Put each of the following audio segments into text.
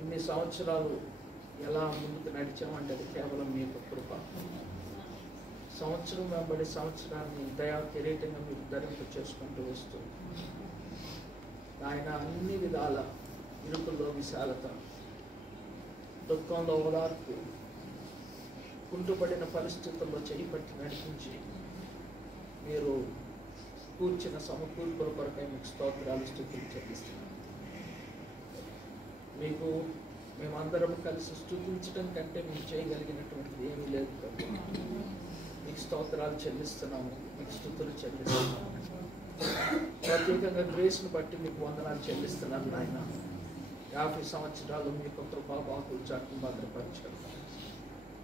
ఇన్ని సంవత్సరాలు ఎలా ముందుకు నడిచామంటే అది కేవలం మీ యొక్క కృప. సంవత్సరం వెంబడి సంవత్సరాన్ని దయా కిరీటంగా మీరు ధరింప చేసుకుంటూ వస్తుంది. ఆయన అన్ని విధాల ఇరుకుల్లో విశాలత, దుఃఖంలో ఓదార్పు, కుంటుపడిన పరిస్థితుల్లో చేయి పట్టి నడిపించి మీరు కూర్చిన సమకూర్పుల కొరకై మీకు స్తోత్రాలు స్తుతులు చెల్లిస్తున్నాం. మీకు మేమందరం కలిసి స్తుతించడం కంటే మేము చేయగలిగినటువంటిది ఏమీ లేదు ప్రభు. మీకు స్తోత్రాలు చెల్లిస్తున్నాము, మీకు స్తుతులు చెల్లిస్తున్నాము. ప్రత్యేకంగా గ్రేస్ను బట్టి మీకు వందనాలు చెల్లిస్తున్నాను నాయన. 50 సంవత్సరాలు మీ యొక్క కృపా బాకులు చాటును భద్రపరిచారు.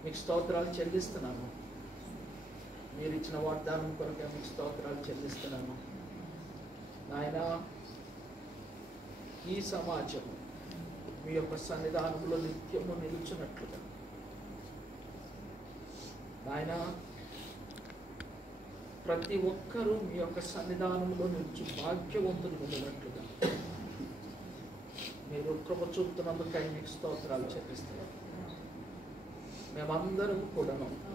మీకు స్తోత్రాలు చెల్లిస్తున్నాను. మీరు ఇచ్చిన వాగ్దానం కొరకే మీకు స్తోత్రాలు చెల్లిస్తున్నాను నాయన. ఈ సమాజం మీ యొక్క సన్నిధానంలో నిత్యము నిలుచున్నట్లుగా నాయన, ప్రతి ఒక్కరూ మీ యొక్క సన్నిధానంలో నిలిచి భాగ్యవంతులు ఉన్నట్లుగా మీరు కృప చూపుతున్నందుకై మీకు స్తోత్రాలు చెల్లిస్తున్నాం. మేమందరం కూడా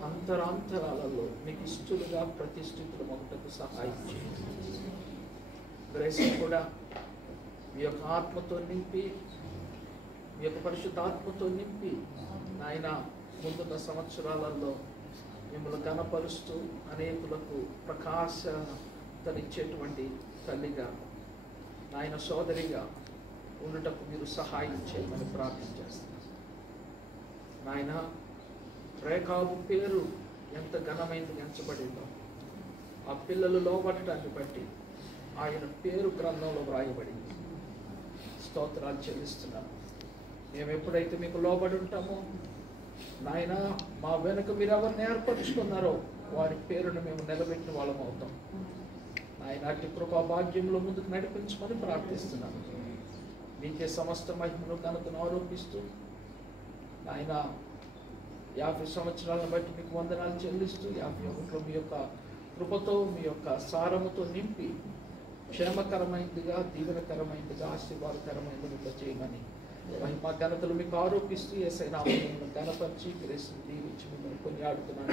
అంతరాంతరాలలో మీకు ఇష్టలుగా ప్రతిష్ఠితులు మొదటకు సహాయం చేయండి. గ్రేస్ కూడా మీ యొక్క ఆత్మతో నింపి, మీ యొక్క పరిశుద్ధాత్మతో నింపి నాయన ముందున్న సంవత్సరాలలో మిమ్మల్ని గణపరుస్తూ అనేకులకు ప్రకాశతనిచ్చేటువంటి తల్లిగా నాయన సోదరిగా ఉండటకు మీరు సహాయం చేయమని ప్రార్థన చేస్తున్నారు నాయన. రేఖాబు పేరు ఎంత ఘనమైంది ఎంచబడిందో ఆ పిల్లలు లోబడటాన్ని బట్టి ఆయన పేరు గ్రంథంలో వ్రాయబడింది. స్తోత్రాలు చెల్లిస్తున్నాము. మేము ఎప్పుడైతే మీకు లోబడి ఉంటామో నాయన, మా వెనుక మీరు ఎవరిని ఏర్పరచుకున్నారో వారి పేరును మేము నిలబెట్టిన వాళ్ళం అవుతాం నాయన. అట్టి కృపా భాగ్యంలో ముందుకు నడిపించమని ప్రార్థిస్తున్నాను. మీకే సమస్త మహిమను ఘనతను ఆరోపిస్తూ నాయన 50 సంవత్సరాలను బట్టి మీకు వందనాలు చెల్లిస్తూ 51లో మీ యొక్క కృపతో మీ యొక్క సారముతో నింపి క్షేమకరమైనదిగా, దీవెనకరమైనదిగా, ఆశీర్వాదకరమైనదిగా చేయమని మహిమ ఘనతలు మీకు ఆరోపిస్తూ యేసయ్య నామమున ఘనపరిచి గ్రేస్ దీవించి మిమ్మల్ని కొనియాడుతున్నాను.